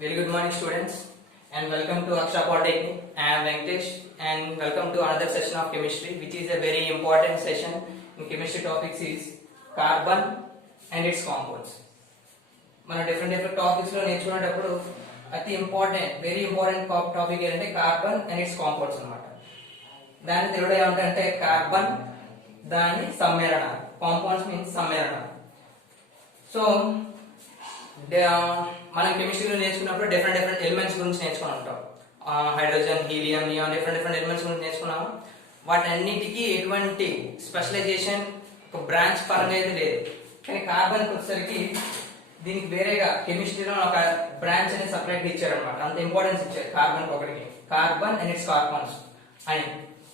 Very good morning, students, and welcome to Aksha Polytechnic. I am Venkatesh, and welcome to another session of chemistry, which is a very important session in chemistry. Topics is carbon and its compounds. మన different topics లో నేర్చుకునేటప్పుడు అతి important very important topic ఏంటంటే carbon and it's compounds అన్నమాట. దాని తెలుగులో ఏమంటారంటే carbon దాని సమ్మేళనాలు, కాంపౌండ్స్ మీన్స్ సమ్మేళనాలు. సో మనం కెమిస్ట్రీలో నేర్చుకున్నప్పుడు డిఫరెంట్ ఎలిమెంట్స్ గురించి నేర్చుకుని ఉంటాం. Hydrogen, helium, neon, different elements గురించి నేర్చుకున్నాము. వాటన్నిటికీ ఎటువంటి స్పెషలైజేషన్ ఒక బ్రాంచ్ పరంగా అయితే లేదు. కానీ కార్బన్ వచ్చేసరికి దీనికి వేరేగా కెమిస్ట్రీలో ఒక బ్రాంచ్ అనేది సపరేట్ ఇచ్చారనమాట. అంత ఇంపార్టెన్స్ ఇచ్చారు కార్బన్ ఒకటికి, కార్బన్ అండ్ ఇట్స్ కాంపౌండ్స్ అని.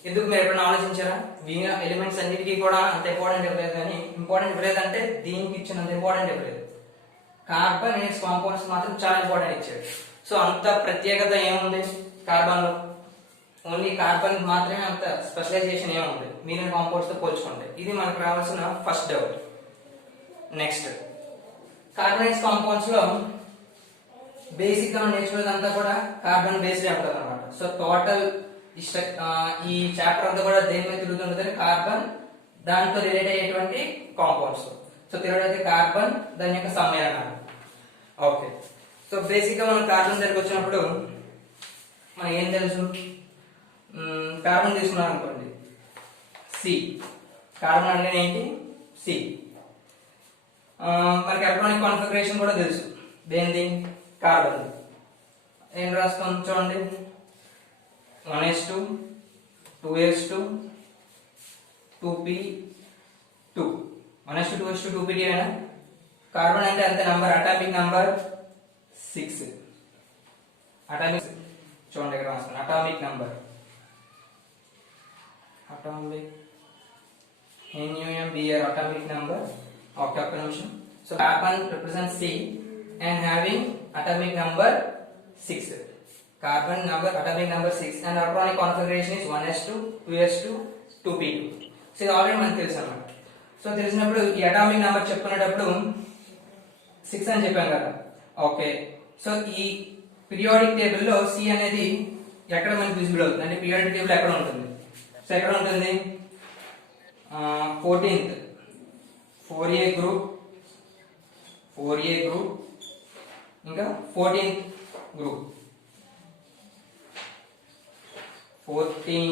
ఎందుకు మీరు ఎప్పుడైనా ఆలోచించారా? ఎలిమెంట్స్ అన్నిటికీ కూడా అంత ఇంపార్టెంట్ ఇవ్వలేదు, కానీ ఇంపార్టెంట్ ఇవ్వలేదంటే దీనికి ఇచ్చినంత ఇంపార్టెంట్ ఇవ్వలేదు. కార్బన్ అండ్ ఇట్స్ కాంపౌండ్స్ మాత్రం చాలా ఇంపార్టెంట్ ఇచ్చాడు. సో అంత ప్రత్యేకత ఏముంది కార్బన్ లో? ఓన్లీ కార్బన్ మాత్రమే అంత స్పెషలైజేషన్ ఏముంది మిగిలిన కాంపౌండ్స్ తో పోల్చుకుంటే? ఇది మనకు రావాల్సిన first doubt. Next, carbon and compounds లో బేసిక్ గా నేర్చుకునేదంతా కూడా కార్బన్ బేస్డ్ ఉంటుంది అనమాట. సో టోటల్ ఈ చాప్టర్ అంతా కూడా దేని మీద తిరుగుతుంటుంది? కార్బన్, దాంతో రిలేట్ అయ్యేటువంటి కాంపౌండ్స్. సో తిరగడైతే కార్బన్, దాని యొక్క సమ్మేళనాలు. ఓకే, సో బేసిక్ గా మనం కార్బన్ దగ్గరికి వచ్చినప్పుడు మనకి ఏం తెలుసు? కార్బన్ తీసుకున్నాం అనుకోండి, సి. కార్బన్ అంటే ఏంటి? సి. మనకి ఎలక్ట్రానిక్ కాన్ఫిగరేషన్ కూడా తెలుసు. దేనిది? కార్బన్. ఏం రాస్తాం చూడండి, 1s2 2s2 2p2. 1s2 2s2 2p2 అయినా కార్బన్ అంటే అంతే నంబర్, అటామిక్ నంబర్ 6. అటామిక్ చూడండి ఇక్కడ రాస్తాను, atomic number, atomic NuMbr atomic number. Okay, ఒక్క నిమిషం. So carbon represents C and having atomic number 6. Carbon number atomic number 6 and electronic configuration is 1s2 2s2 2p2. So ఇది already మనకు తెలుసు అన్నమాట. So తెలిసినప్పుడు ఈ అటామిక్ నెంబర్ చెప్పుకునేటప్పుడు 6 అని చెప్పాం కదా. ఓకే, సో ఈ పీరియాడిక్ టేబుల్ లో C అనేది ఎక్కడ మనకి విజిబుల్ అవుతుంది అంటే పీరియాడిక్ టేబుల్ ఎక్కడ ఉంటుంది? సో ఎక్కడ ఉంటుంది? 14th 4a group, 4a group, ఇంకా 14th గ్రూప్, 14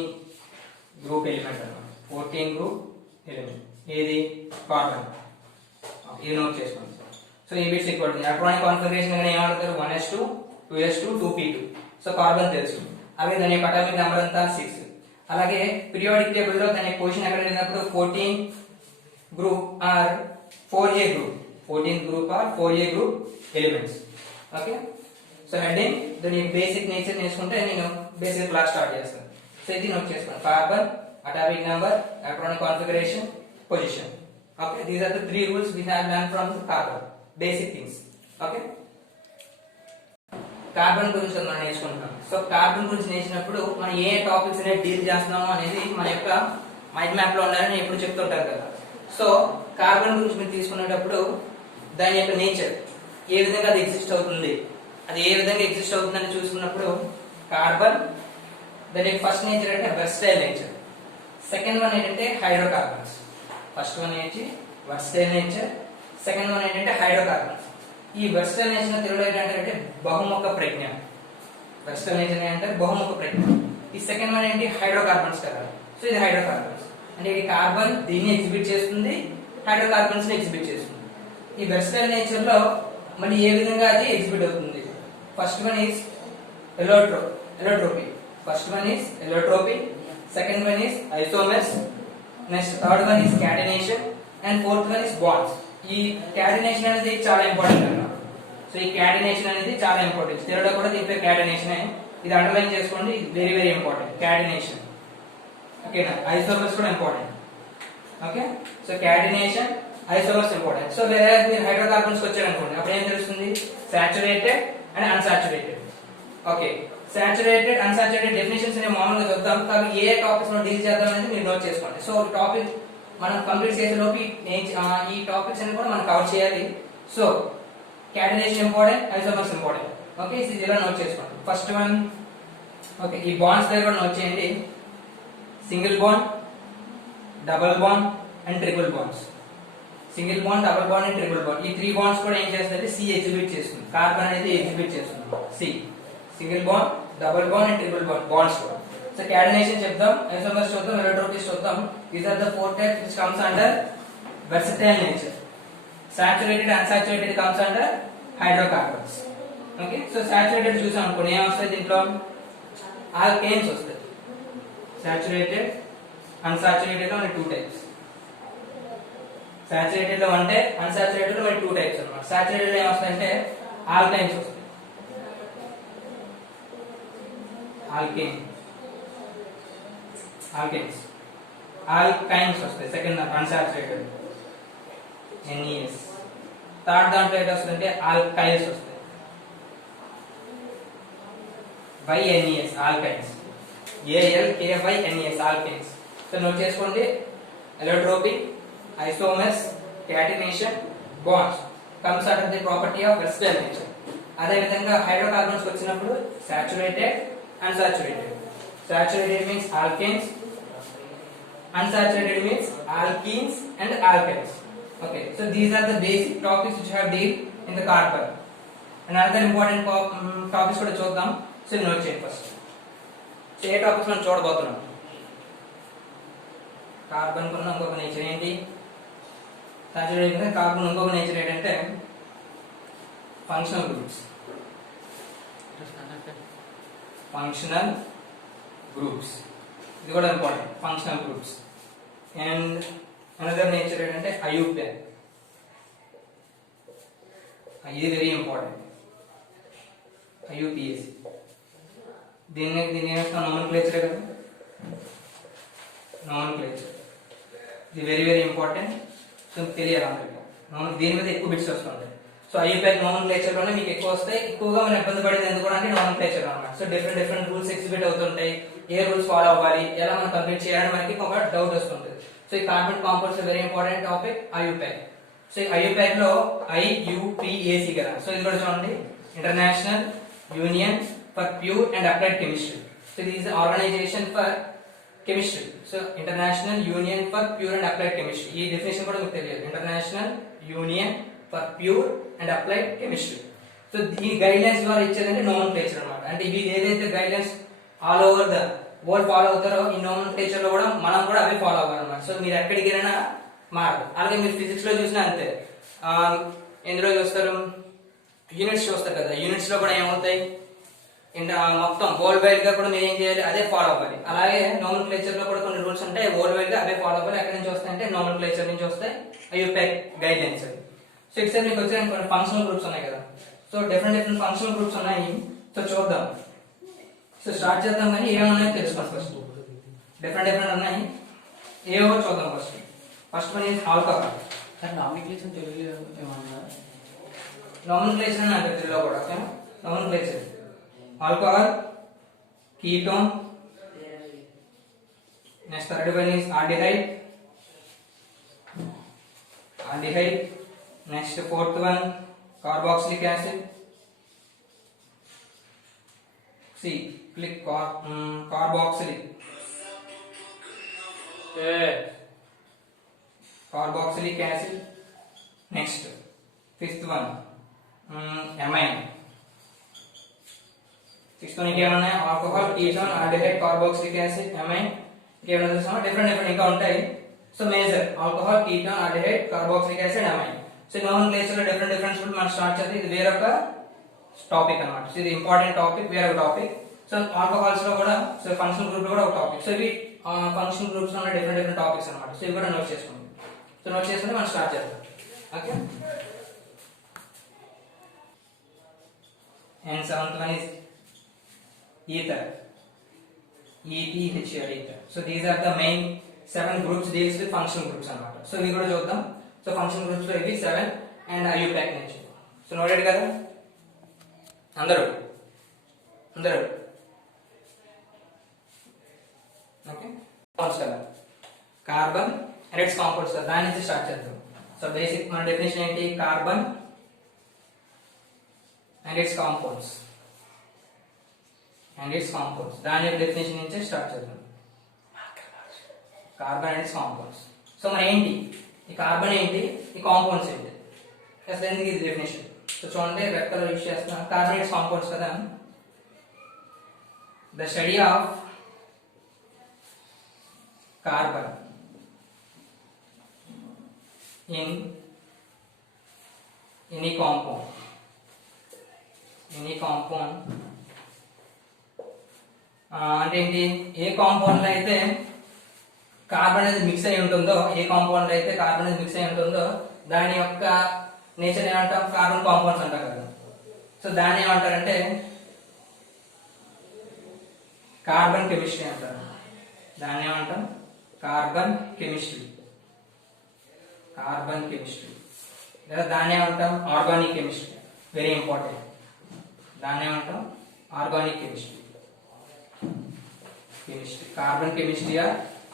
గ్రూప్ ఎలిమెంట్ అన్నమాట. 14 గ్రూప్ ఎలిమెంట్ ఏది? కార్బన్. ఇది నోట్ చేసుకోండి. సో ఈ bits equal to electronic configuration గానే ఏమంటారు? 1s2 2s2 2p2. So carbon తెలుసు. అలాగే దాని యొక్క అటామిక్ నెంబర్ అంతా 6. అలాగే పీరియాడిక్ టేబుల్ లో దాని పొజిషన్ ఎక్కడ వెళ్ళినప్పుడు 14 group or 4a group, 14th group or 4a group elements. Okay, so heading దాని బేసిక్ నేచర్ నేర్చుకుంటే నేను బేసిక్ క్లాస్ స్టార్ట్ చేస్తాను. సో ఇది నోట్ చేసుకోండి, carbon, atomic number, electronic configuration, position. Okay, these are the 3 rules we have learn from carbon, basic things. Okay, carbon గురించి మనం నేర్చుకుంటున్నాం. So carbon గురించి నేర్చినప్పుడు మనం ఏ టాపిక్స్ అనేది డీల్ చేస్తున్నామో అనేది మన యొక్క మైండ్ మ్యాప్ లో ఉండాలని ఎప్పుడు చెప్తుంటారు కదా. సో కార్బన్ గురించి మీరు తీసుకునేటప్పుడు దాని యొక్క నేచర్ ఏ విధంగా అది ఎగ్జిస్ట్ అవుతుంది, అది ఏ విధంగా ఎగ్జిస్ట్ అవుతుందని చూసుకున్నప్పుడు కార్బన్ దాని ఫస్ట్ నేచర్ అంటే వెర్సటైల్ నేచర్. సెకండ్ వన్ ఏంటంటే హైడ్రోకార్బన్స్. ఫస్ట్ వన్ ఏంటి? Versatile nature. సెకండ్ వన్ ఏంటంటే హైడ్రోకార్బన్స్. ఈ వెర్సటైల్ నేచర్ తెలుగులో ఏంటంటే బహుముఖ ప్రజ్ఞ. వెర్సటైల్ నేచర్ ఏంటంటే బహుముఖ ప్రజ్ఞ. ఈ సెకండ్ వన్ ఏంటి? హైడ్రోకార్బన్స్ కదా. సో ఇది హైడ్రోకార్బన్స్ అంటే ఇది కార్బన్ దీన్ని ఎగ్జిబిట్ చేస్తుంది, హైడ్రోకార్బన్స్ ని ఎగ్జిబిట్ చేస్తుంది. ఈ వెర్సటైల్ నేచర్ లో మళ్ళీ ఏ విధంగా అది ఎగ్జిబిట్ అవుతుంది? First one is allotropy. First one is allotropy, second one is isomers, next third one is catenation and fourth one is bonds. ఈ క్యాటినేషన్ అనేది చాలా ఇంపార్టెంట్ అన్నమాట. సో ఈ క్యాటినేషన్ అనేది చాలా ఇంపార్టెంట్. తెలుగులో కూడా దీంట్లో క్యాటినేషన్, ఇది అండర్లైన్ చేసుకోండి, ఇది వెరీ వెరీ ఇంపార్టెంట్ క్యాటినేషన్. ఓకేనా? ఐసోమర్స్ కూడా important. Okay, so catenation, isomers important. So వేరే మీరు హైడ్రోకార్బన్స్ వచ్చారనుకోండి, అప్పుడు ఏం తెలుస్తుంది? Saturated and unsaturated. Okay, saturated unsaturated definitions అనేవి మామూలుగా చెప్తాం, కానీ ఏ టాపిక్స్ లో డీల్ చేద్దాం అనేది మీరు నోట్ చేసుకోండి. సో టాపిక్ మనం కంప్లీట్ చేసేలోపు ఈ టాపిక్స్ అన్ని కూడా మనం కవర్ చేయాలి. So catenation important, isomers important. Okay, ఇలా నోట్ చేసుకోండి. ఫస్ట్ వన్, ఓకే, ఈ బాండ్స్ దగ్గర కూడా నోట్ చేయండి. Single bond, double bond and triple bonds. Single bond, double bond and triple bond, ఈ 3 బాండ్స్ కూడా ఏం చేస్తుందంటే సి ఎగ్జిబిట్ చేస్తుంది. కార్బన్ అనేది ఎగ్జిబిట్ చేస్తుంది. C single bond, double bond and triple bond bonds కూడా. సో క్యాడినేషన్ చెప్దాం, ఐసోమర్స్ చూద్దాం, ఎలక్ట్రోపిస్ చూద్దాం. These are the 4 types which comes under versatile nature. Saturated, unsaturated comes under hydrocarbons. Okay, so saturated చూసాం అనుకోండి, ఏం వస్తాయి దీంట్లో? ఆల్కేన్స్ వస్తాయి. సాచురేటెడ్, అన్సాచురేటెడ్ లో 2 types. సాచురేటెడ్ లో అంటే, అన్సాచురేటెడ్ లో 2 types అన్నమాట. సాచురేటెడ్ లో ఏం వస్తాయంటే ఆల్కైన్స్ వస్తాయి. ఆల్కేన్, ఆల్కేన్స్, ఆల్కైన్స్ వస్తాయి. Second unsaturated NES. థర్డ్ దాంట్లో ఏంటి వస్తుందంటే ఆల్కైల్స్ వస్తాయి. NES alkynes, ALKYNES alkynes. So note చేసుకోండి. Allotropic, isomers, catenation, bonds comes under the property of versatile nature. అదే విధంగా హైడ్రోకార్బన్స్ వచ్చినప్పుడు saturated, unsaturated. Saturated means alkanes, unsaturated means alkenes and alkynes. Okay, so these are the basic topics which have deal in the carbon. Another important topics కూడా చూద్దాం. So note చేయండి first. So ఏ topics మనం చూడబోతున్నాం? Carbon కున్న ఇంకొక nature ఏంటి? Saturated. Carbon ఇంకొక nature ఏంటంటే ఫంక్షనల్ గ్రూప్స్. ఫంక్షనల్ గ్రూప్స్, ఇది కూడా important. Functional groups. And another nature ఏంటంటే IUPAC. ఇది వెరీ ఇంపార్టెంట్. IUPAC, దీన్ని ఏమిస్తాం? నామన్క్లేచర్ కదా, నామన్క్లేచర్. ఇది వెరీ వెరీ ఇంపార్టెంట్. సో తెలియాలి అందరికీ. దీని మీద ఎక్కువ బిట్స్ వస్తుంటాయి. సో IUPAC నామన్క్లేచర్ లోనే మీకు ఎక్కువ వస్తాయి. ఎక్కువగా మనం ఇబ్బంది పడేది ఎందుకంటే నామన్క్లేచర్ అన్నమాట. సో డిఫరెంట్ రూల్స్ ఎగ్జిబిట్ అవుతుంటాయి. ఏ రూల్స్ ఫాలో అవ్వాలి, ఎలా మనం కంప్లీట్ చేయాలని మనకి ఒక డౌట్ వస్తుంటుంది. సో ఈ carbon compounds very important topic. IUPAC. So IUPAC లో IUPAC కదా. సో ఇది కూడా చూడండి, international union for pure and applied chemistry. So ఇది is organization for chemistry. So international union for pure and applied chemistry. ఈ definition కూడా మీకు తెలియదు. International union for pure and applied chemistry. So ఈ గైడ్ లైన్స్ ద్వారా ఇచ్చేదంటే nomenclature అన్నమాట. అంటే ఇవి ఏదైతే guidelines all over the world follow అవుతారో, ఈ నోమన్క్లేచర్ లో కూడా మనం కూడా అవే ఫాలో అవ్వాలన్నమాట. సో మీరు ఎక్కడికి వెళ్ళినా మారదు. అలాగే మీరు ఫిజిక్స్ లో చూసినా అంతే. ఎందులో చూస్తారు? యూనిట్స్ చూస్తారు కదా. యూనిట్స్ లో కూడా ఏమవుతాయి? మొత్తం వరల్డ్ వైడ్ గా కూడా మీరు ఏం చేయాలి? అదే ఫాలో అవ్వాలి. అలాగే నోమన్క్లేచర్ లో కూడా కొన్ని రూల్స్ ఉంటాయి. వరల్డ్ వైడ్ గా అవే ఫాలో అవ్వాలి. ఎక్కడి నుంచి వస్తాయంటే నోమన్క్లేచర్ నుంచి వస్తాయి. IUPAC guide lines. సో ఇటు సైడ్ మీకు వచ్చే కొన్ని ఫంక్షనల్ గ్రూప్స్ ఉన్నాయి కదా. సో డిఫరెంట్ ఫంక్షనల్ గ్రూప్స్ ఉన్నాయి. సో చూద్దాం. సో స్టార్ట్ చేద్దాం, కానీ ఏమున్నాయో తెలుసుకోండి ఫస్ట్. డిఫరెంట్ ఉన్నాయి. ఏవో చూద్దాం first. First one is alcohol. Nomenclature తెలుగులో ఏమన్నా? నామినిక్లేచర్ అని అంటారు తెలుగులో కూడా. ఓకేనా? Nomenclature. Alcohol, ketone. Next third one is aldehyde. Aldehyde. Next fourth one carboxylic acid. Carboxylic. Carboxylic acid. Next, fifth one, amine. Sixth one ఏమన్నా? Alcohol, ketone, aldehyde, carboxylic acid, amine. ఇంకేమన్నా చూసామా? డిఫరెంట్ ఇంకా ఉంటాయి. So major alcohol, ketone, aldehyde, carboxylic acid, amine. So నామన్క్లేచర్ లో different మనం start చేస్తే ఇది వేరొక టాపిక్ అన్నమాట. సో ఇది ఇంపార్టెంట్ టాపిక్, వేరొక టాపిక్. సో ఆల్కహాల్స్ లో కూడా, సో ఫంక్షనల్ గ్రూప్ లో కూడా ఒక టాపిక్. సో ఇవి ఫంక్షనల్ గ్రూప్స్ లో ఉన్న డిఫరెంట్ టాపిక్స్ అన్నమాట. సో ఇవి కూడా నోట్ చేసుకోండి. సో నోట్ చేసుకుంటే మనం స్టార్ట్ చేద్దాం. Okay. And seventh one is ether. ETHR, ether. So these are the main 7 groups deals with functional groups అన్నమాట. సో ఇవి కూడా చూద్దాం. సో ఫంక్షనల్ గ్రూప్స్ లో ఇవి 7 అండ్ IUPAC నుంచి. సో నోటెడ్ కదా అందరూ? ఓకే. కాంపౌండ్స్ కదా, కార్బన్ అండ్ ఇట్స్ కాంపౌండ్స్ కదా, దాని నుంచి స్టార్ట్ చేద్దాం. సో బేసిక్ మన డెఫినేషన్ ఏంటి? కార్బన్ అండ్ ఇట్స్ కాంపౌండ్స్ దాని యొక్క డెఫినేషన్ నుంచే స్టార్ట్ చేద్దాం. Carbon and it's compounds. So మరి ఏంటి ఈ కార్బన్ ఏంటి, ఈ కాంపౌండ్స్ ఏంటి, అసలు ఎందుకు ఇది డెఫినేషన్? సో చూడండి రెడ్ కలర్ యూస్ చేస్తున్నా. కార్బన్ అండ్ ఇట్స్ కాంపౌండ్స్ కదా. The study of carbon in any compound అంటే ఏంటి, ఏ కాంపౌండ్ లో అయితే కార్బన్ అనేది మిక్స్ అయి ఉంటుందో, దాని యొక్క నేచర్ ఏమంటాం, కార్బన్ కాంపౌండ్స్ అంటాం కదా. సో దాన్ని ఏమంటారంటే కార్బన్ కెమిస్ట్రీ అంటారు. దాన్ని ఏమంటాం కార్బన్ కెమిస్ట్రీ లేదా దాన్ని ఏమంటాం ఆర్గానిక్ కెమిస్ట్రీ. Very important. దాన్ని ఏమంటాం organic chemistry. Carbon chemistry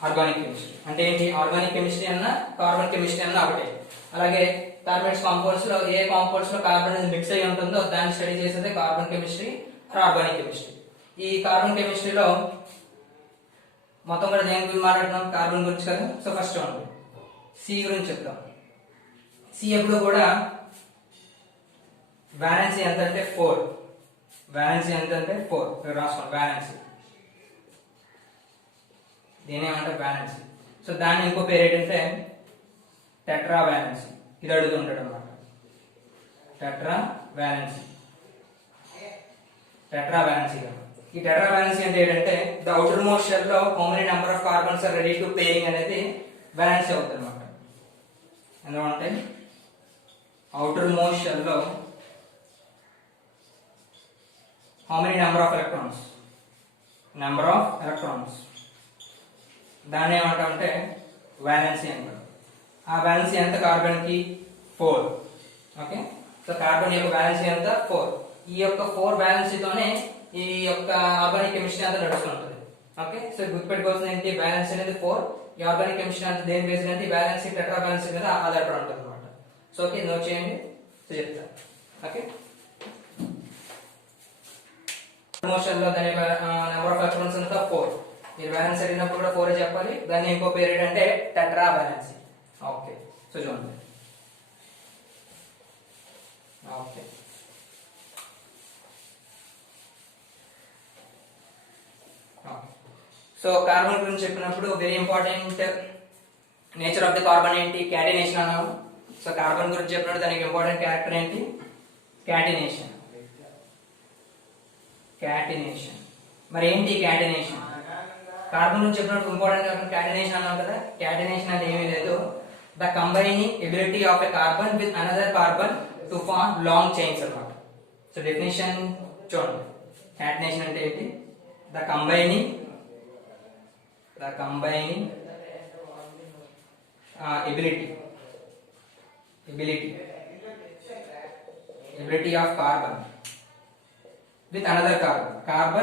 organic chemistry అంటే ఏంటి, ఆర్గానిక్ కెమిస్ట్రీ అన్న కార్బన్ కెమిస్ట్రీ అన్న ఒకటే. అలాగే కార్బన్ కాంపౌండ్స్ లో ఏ కాంపౌండ్స్ లో కార్బన్ అనేది మిక్స్ అయి ఉంటుందో దాన్ని స్టడీ చేసేది కార్బన్ కెమిస్ట్రీ ఆర్గానిక్ కెమిస్ట్రీ. ఈ కార్బన్ కెమిస్ట్రీలో మొత్తం కూడా దేని గురించి మాట్లాడుతున్నాం, కార్బన్ గురించి కదా. సో ఫస్ట్ చూడండి సి గురించి చెప్తాం. సి ఎప్పుడు కూడా వ్యాలెన్సీ ఎంత అంటే 4. రాసుకోండి వ్యాలెన్సీ. దీని ఏమంటారు వ్యాలెన్సీ. సో దాన్ని ఇంకో పేరు ఏంటంటే టెట్రా వ్యాలెన్సీ. ఇది అడుగుతుంటాడు అనమాట. Tetravalency. ఈ టెట్రా వ్యాలెన్సీ అంటే ఏంటంటే ద అవుటర్ మోస్ట్ షెల్ లో how many number of carbons are ready to pairing అనేది వ్యాలెన్సీ అవుతుంది అనమాట. ఎందులో అంటే అవుటర్ మోస్ట్ షెల్ లో how many number of electrons దాన్ని ఏమంటామంటే వ్యాలెన్సీ అంటారు. ఆ వ్యాలెన్సీ ఎంత కార్బన్ కి 4. ఓకే. సో కార్బన్ యొక్క వ్యాలెన్సీ ఎంత 4. ఈ యొక్క 4 వ్యాలెన్సీతోనే ఈ యొక్క ఆర్గానిక్ కెమిస్ట్రీ అంతా నడుస్తుంటుంది. ఓకే. సో గుర్తుపెట్టుకోవాల్సింది ఏంటి, బ్యాలెన్స్ అనేది 4. ఈ ఆర్గానిక్ కెమిస్ట్రీ అంతా దేని బేస్డ్ అంటే బ్యాలెన్స్ టెట్రా బ్యాలెన్స్ మీద ఆధారపడి ఉంటుంది అనమాట. సో ఓకే నోట్ చేయండి. సో చెప్తా. ఓకే. మోషన్ లో దాని నెంబర్ ఆఫ్ ఎలక్ట్రాన్స్ అంతా 4. మీరు బ్యాలెన్స్ అడిగినప్పుడు కూడా 4 చెప్పాలి. దాన్ని ఇంకో పేరు ఏంటంటే టెట్రా బ్యాలెన్స్. ఓకే. సో చూడండి. ఓకే. సో కార్బన్ గురించి చెప్పినప్పుడు very important nature of the carbon ఏంటి, క్యాటినేషన్ అన్నాము. సో కార్బన్ గురించి చెప్పినప్పుడు దానికి ఇంపార్టెంట్ క్యారెక్టర్ ఏంటి, క్యాటినేషన్. మరి ఏంటి క్యాటినేషన్? కార్బన్ గురించి చెప్పినప్పుడు ఇంపార్టెంట్ క్యాటినేషన్ అన్నాం కదా. క్యాటినేషన్ అంటే ఏమీ లేదు, the combining ability of a carbon with another carbon to form long chains అన్నమాట. సో డెఫినేషన్ చూడండి. క్యాటినేషన్ అంటే ఏంటి, the combining ability of carbon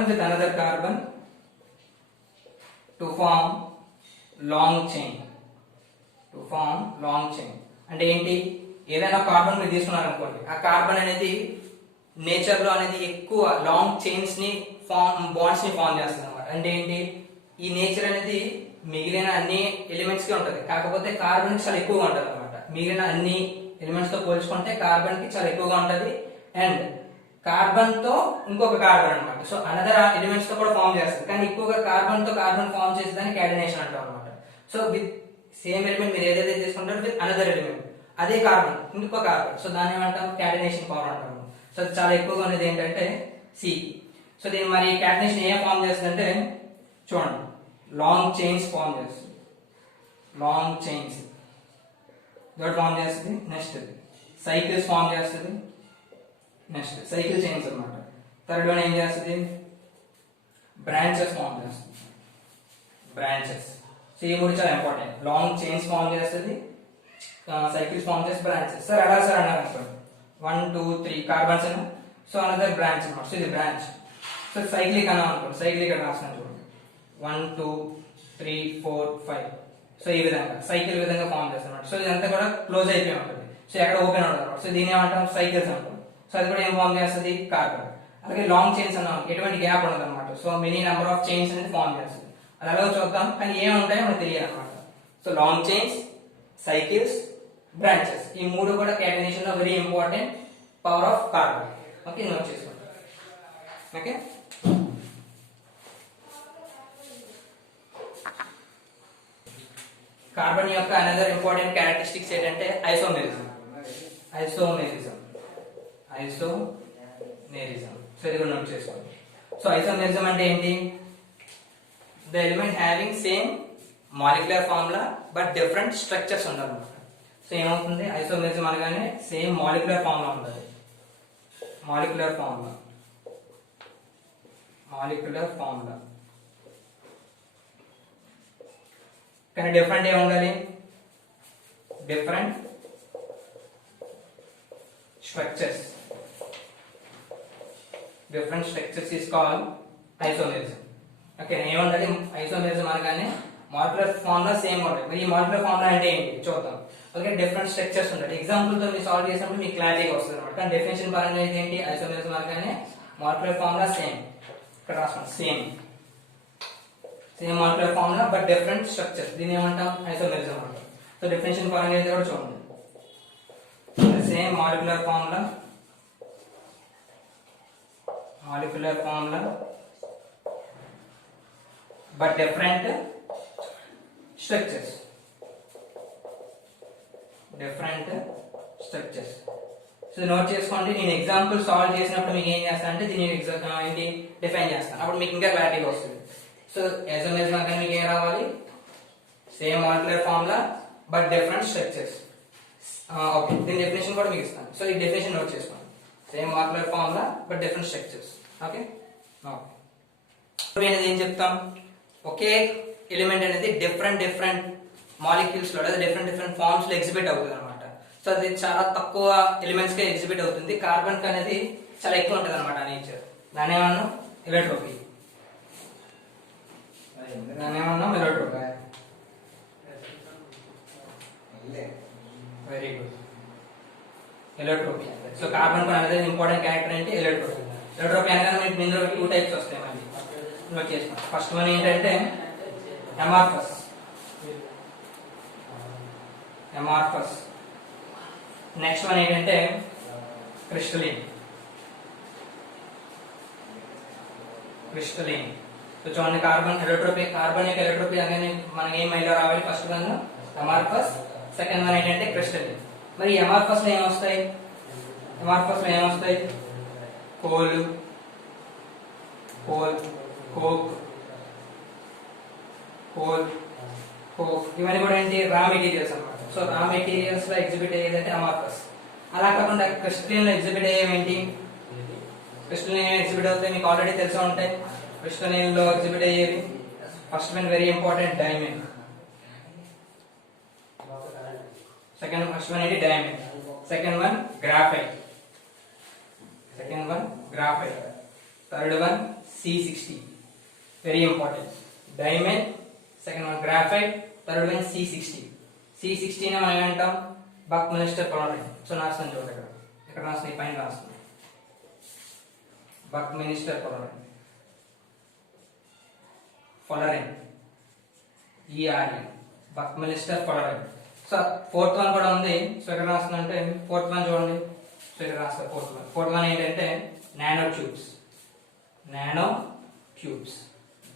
with another carbon to form long chain. అంటే ఏంటి, ఏదైనా కార్బన్ మీరు తీసుకున్నారనుకోండి, ఆ కార్బన్ అనేది నేచర్ లో అనేది ఎక్కువ లాంగ్ చైన్స్ ని బాండ్స్ ని ఫార్మ్ చేస్తుంది అనమాట. అంటే ఏంటి, ఈ నేచర్ అనేది మిగిలిన అన్ని ఎలిమెంట్స్ కి ఉంటది, కాకపోతే కార్బన్ కి చాలా ఎక్కువగా ఉంటది అనమాట. మిగిలిన అన్ని ఎలిమెంట్స్ తో పోల్చుకుంటే కార్బన్ కి చాలా ఎక్కువగా ఉంటది. అండ్ కార్బన్ తో ఇంకొక కార్బన్ అనమాట. సో అనదర్ ఎలిమెంట్స్ తో కూడా ఫార్మ్ చేస్తుంది, కానీ ఎక్కువగా కార్బన్ తో కార్బన్ ఫార్మ్ చేసేదాన్ని క్యాటినేషన్ అంటాం అనమాట. సో విత్ సేమ్ ఎలిమెంట్ మీరు ఏదైతే తీసుకుంటారో విత్ అనదర్ ఎలిమెంట్, అదే కార్బన్ ఇంకొక కార్బన్, సో దాన్ని ఏమంటాం క్యాటినేషన్ పవర్ అంటాం. సో చాలా ఎక్కువగా ఉన్నది ఏంటంటే సి. సో దీన్ని మరి క్యాటినేషన్ ఏం ఫార్మ్ చేస్తుందంటే చూడండి, లాంగ్ చైన్స్ ఫార్మ్ చేస్తుంది. ఫార్మ్ చేస్తుంది. నెక్స్ట్ సైకిల్స్ ఫార్మ్ చేస్తుంది. నెక్స్ట్ సైకిల్ చైన్స్ అన్నమాట. థర్డ్ వన్ ఏం చేస్తుంది, బ్రాంచెస్ ఫార్మ్ చేస్తుంది. సో ఈ మూడు చాలా ఇంపార్టెంట్. లాంగ్ చైన్స్ ఫార్మ్ చేస్తుంది, సైకిల్స్ ఫార్మ్ చేసి బ్రాంచెస్. సార్ ఎలా సార్ అన్నారు అనుకోండి, 1 2 3 కార్బన్స్ అన్న, సో అనదర్ బ్రాంచ్ అన్నమాట. సో ఇది బ్రాంచ్. సో సైక్లిక్ అన్నా అనుకోండి, సైక్లిక్ అని రాసిన చూడండి, 1 2 3 4 5. సో ఈ విధంగా సైకిల్ విధంగా ఫార్మ్ చేస్తాం. సో ఇదంతా కూడా క్లోజ్ అయిపోయి ఉంటుంది, సో ఎక్కడ ఓపెన్ ఉంటుంది. సో దీని ఏమంటాం సైకిల్స్ అంటాం. సో అది కూడా ఏం ఫామ్ చేస్తుంది, కార్బన్. అలాగే లాంగ్ చైన్స్ అన్నాం, ఎటువంటి గ్యాప్ ఉండదు అనమాట. So many number of chains అనేది ఫామ్ చేస్తుంది. అది అలాగే చూద్దాం, కానీ ఏముంటాయో మనకు తెలియాలి అనమాట. So long chains, cycles, branches, ఈ మూడు కూడా క్యాటనేషన్ లో very important power of carbon. Okay, note చేసుకోండి. ఓకే, కార్బన్ యొక్క అనదర్ ఇంపార్టెంట్ క్యారెక్టరిస్టిక్స్ ఏంటంటే ఐసోమెరిజం. ఐసోమెరిజం ఐసోమెరిజం సో ఇది కూడా నోట్ చేసుకోండి. సో ఐసోమెరిజం అంటే ఏంటి? The element having same molecular formula but different structures ఉండాలన్నమాట. సో ఏమవుతుంది, ఐసోమెరిజం అనగానే సేమ్ మాలిక్యులర్ ఫార్ములా ఉండాలి. మాలిక్యులర్ ఫార్ములా కానీ డిఫరెంట్ ఏ ఉండాలి, different structures. Different structures is called isomerism. Okay, ఏముండాలి, ఐసోమెరిజం అనగానే మాలిక్యులర్ ఫార్ములా సేమ్ ఉండాలి. మరి ఈ మాలిక్యులర్ ఫార్ములా అంటే ఏంటి చూద్దాం. ఓకే, డిఫరెంట్ స్ట్రక్చర్స్ ఉండాలి. ఎగ్జాంపుల్ తో మీరు సాల్వ్ చేసినప్పుడు మీకు క్లారిటీగా వస్తుంది అనమాట. కానీ డెఫినేషన్ పరంగా అయితే ఏంటి, ఐసోమెరిజం అనగానే మాలిక్యులర్ ఫార్ములా సేమ్. ఇక్కడ రాసుకోండి, same molecular formula but different structures, దీన్ని ఏమంటాం, ఐసోమెరిజం అంటాం. సో డెఫినేషన్ పరంగా అయితే కూడా చూడండి, same molecular formula but different structures. So note చేసుకోండి. నేను ఎగ్జాంపుల్ సాల్వ్ చేసినప్పుడు మీకు ఏం చేస్తాను అంటే దీన్ని ఏంటి డిఫైన్ చేస్తాను, అప్పుడు మీకు ఇంకా క్లారిటీగా వస్తుంది. సో ఐసోమెరిజం అంటే మీకు ఏం రావాలి, same molecular formula but different structures. Okay, దీని డెఫినేషన్ కూడా మీకు ఇస్తాను. సో ఈ డెఫినేషన్ నోట్ చేసుకోండి, same molecular formula but different structures. Okay, అనేది ఏం చెప్తాం, ఒకే ఎలిమెంట్ అనేది డిఫరెంట్ మాలిక్యూల్స్ లో లేదా డిఫరెంట్ ఫార్మ్స్ లో ఎగ్జిబిట్ అవుతుంది అనమాట. సో అది చాలా తక్కువ ఎలిమెంట్స్ కే ఎగ్జిబిట్ అవుతుంది. కార్బన్ అనేది చాలా ఎక్కువ ఉంటుంది అనమాట నేచర్. దాని ఏమన్నా ఎలక్ట్రోపీ, వెరీ గుడ్, ఎలక్ట్రోపీ. సో కార్బన్ అనేది ఇంపార్టెంట్ క్యారెక్టర్ ఏంటి, ఎలక్ట్రోపీ. ఎలక్ట్రోపీ అనగానే మీకు ఇందులో 2 టైప్స్ వస్తాయి మళ్ళీ నోట్ చేసుకోండి. ఫస్ట్ వన్ ఏంటంటే అమార్ఫస్. నెక్స్ట్ వన్ ఏంటంటే క్రిస్టలిన్. సో చూడండి, కార్బన్ యొక్క ఎలక్ట్రోపీ అనేది మనకి ఏం మైలో రావాలి, first one amorphous, second one ఏంటంటే క్రిస్టలిన్. మరి అమార్ఫస్ లో ఏమొస్తాయి, కోల్, కోక్ ఇవన్నీ కూడా ఏంటి, రా మెటీరియల్స్ అన్నమాట. సో రా మెటీరియల్స్ లో ఎగ్జిబిట్ అయ్యేదంటే అమార్ఫస్. అలా కాకుండా క్రిస్టలిన్ లో ఎగ్జిబిట్ అయ్యేవేంటి, క్రిస్టలిన్ ఎగ్జిబిట్ అవుతాయి మీకు ఆల్రెడీ తెలిసే ఉంటాయి. క్రిస్టలిన్ లో ఎగ్జిబిట్ అయ్యేవి first one very important diamond. First one ఏంటి diamond, second one graphite, third one C60 very important. Diamond, second one graphite, third one C60 ని మనం ఏమంటాం, బక్మినిస్టర్ పొలరైన్. సో రాస్తాను చూడండి, ఇక్కడ రాస్తాను, ఈ పైన రాస్తాను, బక్మినిస్టర్ పొలరైన్, బక్మినిస్టర్ పొలరైన్. సో ఫోర్త్ వన్ కూడా ఉంది. సో ఇక్కడ రాస్తున్నా అంటే ఫోర్త్ వన్ చూడండి, సో ఇక్కడ రాస్తారు ఫోర్త్ వన్ ఏంటంటే nanotubes.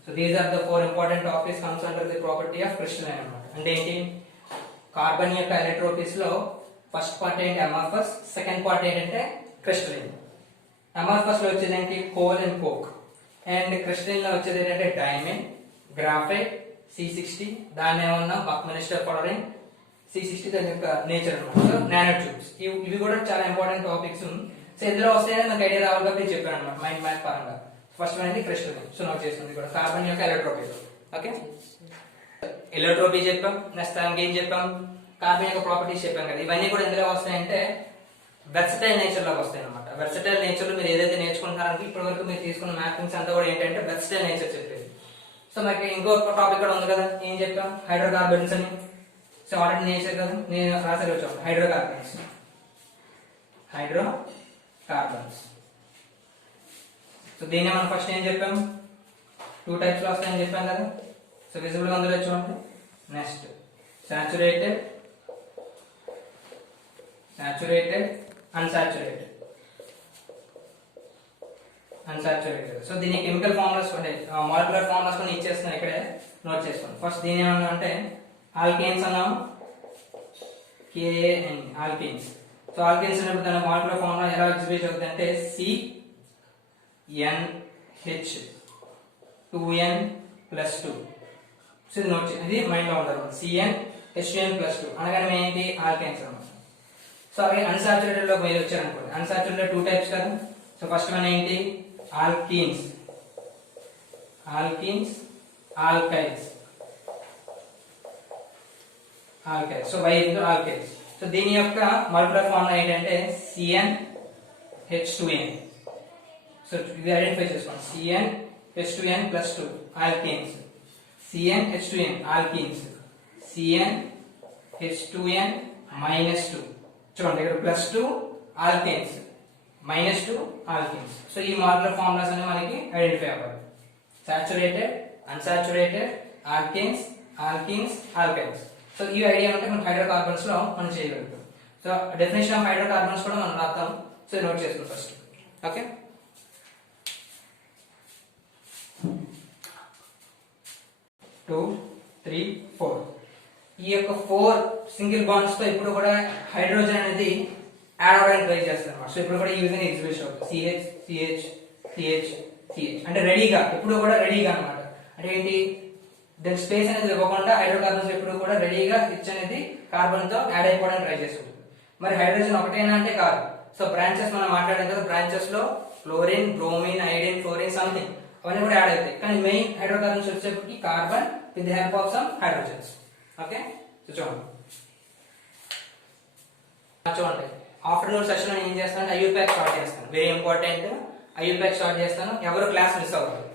So these are the 4 important topics comes under the property of crystalline అన్నమాట. అంటే ఏంటి, కార్బన్ యొక్క ఎలక్ట్రోపిస్ లో ఫస్ట్ పార్ట్ ఏంటి అమార్ఫస్, సెకండ్ పార్ట్ ఏంటంటే క్రిస్టలైన్. అమార్ఫస్ లో వచ్చేది ఏంటి, coal and coke, and crystalline లో వచ్చేది ఏంటంటే డైమండ్, గ్రాఫైట్, C60, దాన్ని ఏమన్నా బక్మినిస్టర్ పొలరైన్, C60 దాని యొక్క నేచర్ అన్నమాట. సో నానో ట్యూబ్స్ ఇవి కూడా చాలా ఇంపార్టెంట్ టాపిక్స్. సో ఇందులో వస్తాయని నాకు ఐడియా రావాలి కాబట్టి చెప్పాను అనమాట మైండ్ మ్యాప్ పరంగా. ఫస్ట్ వన్ ఏంటి క్రిస్టలైన్. సో నోట్ చేస్తుంది కూడా కార్బన్ యొక్క ఎలక్ట్రోపీ. ఓకే, ఎలక్ట్రోపీ చెప్పాం. నెక్స్ట్ ఏం చెప్పాం, కార్బన్ యొక్క ప్రాపర్టీస్ చెప్పాం కదా. ఇవన్నీ కూడా ఎందులో వస్తాయంటే వెర్సటైల్ నేచర్ లోకి వస్తాయి అనమాట. వెర్సటైల్ నేచర్ లో మీరు ఏదైతే నేర్చుకుంటారో ఇప్పటి వరకు మీరు తీసుకున్న మ్యాపింగ్స్ అంతా కూడా ఏంటంటే వెర్సటైల్ నేచర్ చెప్పేది. సో మనకి ఇంకొక టాపిక్ కూడా ఉంది కదా, ఏం చెప్పాం, హైడ్రోకార్బన్స్ అని. సో ఆల్రెడీ నేచర్ కదా, నేను రాసారు వచ్చాను హైడ్రోకార్బన్స్ కార్బన్స్. సో దీన్ని మనం ఫస్ట్ ఏం చెప్పాం, 2 టైప్స్ లో వస్తాయని చెప్పాం కదా. సో విజిబుల్ గా అందులో చూడండి. Next saturated, saturated, unsaturated, unsaturated. So దీని కెమికల్ ఫార్ములాస్ అంటే మాలిక్యులర్ ఫార్ములాస్ కొన్ని ఇచ్చేస్తున్నాను, ఇక్కడే నోట్ చేసుకోండి. ఫస్ట్ దీని ఏమన్నా అంటే ఆల్కేన్స్ అన్నాము, KAN ఆల్కేన్స్. సో ఆల్కేన్స్ అనేప్పుడు దాని మాలిక్యులర్ ఫార్ములా ఎలా ఎగ్జిబిట్ అవుతుంది అంటే CnH2n+2. సో ఇది నోట్ చేయండి, ఇది మైండ్ లో ఉంటారు. CnH2n+2 అనగానే ఏంటి, ఆల్కేన్స్ అన్నమాట. సో అలాగే అన్సాచురేటెడ్ లో మీరు వచ్చారనుకోండి, అన్సాచురేటెడ్ 2 టైప్స్ కదా. సో ఫస్ట్ వన్ ఏంటి, alkenes, alkenes, alkyls, alkyls. So Y into alkyls. So దీని యొక్క మాలిక్యులర్ ఫార్ములా ఏంటంటే CnH2n. సో ఇది ఐడెంటిఫై చేసుకోండి, CnH2n+2 alkanes, CnH2n alkenes, CnH2n-2. చూడండి ఇక్కడ +2 ఆల్కేన్స్, -2 ఆల్కేన్స్. సో ఈ మాలిక్యులర్ ఫార్ములాస్ అనేవి మనకి ఐడెంటిఫై అవ్వాలి. Saturated, unsaturated, alkanes, alkenes, alkynes. So ఈ ఐడియా ఉంటే మనం హైడ్రోకార్బన్స్ లో మనం చేయగలుగుతాం. సో డెఫినేషన్ ఆఫ్ హైడ్రోకార్బన్స్ కూడా మనం రాద్దాం. సో నోట్ చేసుకుందాం ఫస్ట్. ఓకే, 2, 3, 4. ఈ యొక్క 4 సింగిల్ బాండ్స్ తో ఇప్పుడు కూడా హైడ్రోజన్ అనేది యాడ్ అవడానికి ట్రై చేస్తారు అన్నమాట. సో ఇప్పుడు కూడా ఈ విధంగా ఎగ్జిబిషన్ అవుతుంది, CH, CH, CH, CH. అంటే రెడీగా, ఎప్పుడు కూడా రెడీగా అన్నమాట. అంటే ఏంటి, దాని స్పేస్ అనేది ఇవ్వకుండా హైడ్రోకార్బన్స్ ఎప్పుడు కూడా రెడీగా H అనేది కార్బన్ తో యాడ్ అయిపోవడానికి ట్రై చేస్తుంది. మరి హైడ్రోజన్ ఒకటేనా అంటే కాదు. సో బ్రాంచెస్ మనం మాట్లాడాం కదా, బ్రాంచెస్ లో chlorine, bromine, iodine, fluorine, something అవన్నీ కూడా యాడ్ అవుతాయి. కానీ మెయిన్ హైడ్రోకార్బన్స్ వచ్చేప్పటికి carbon with the help of some hydrogens. Okay, so చూడండి. చూడండి, ఆఫ్టర్నూన్ సెషన్ లో ఏం చేస్తాను, ఐయూప్యాక్ స్టార్ట్ చేస్తాను. వెరీ ఇంపార్టెంట్, ఐయూప్యాక్ స్టార్ట్ చేస్తాను. ఎవరు క్లాస్ మిస్ అవుతారు,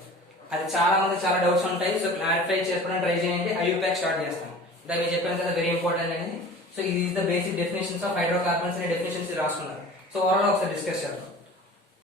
అది చాలా మంది చాలా డౌట్స్ ఉంటాయి. సో క్లారిఫై చేసుకోవడానికి ట్రై చేయండి. ఐయూప్యాక్ స్టార్ట్ చేస్తాను. ఇందాక మీరు చెప్పాను కదా, వెరీ ఇంపార్టెంట్ అనేది. సో ఇది the basic definitions of hydrocarbons అనే డెఫినేషన్స్ రాసుకున్నారు. సో ఓవరాల్ ఒకసారి డిస్కస్ చేద్దాం.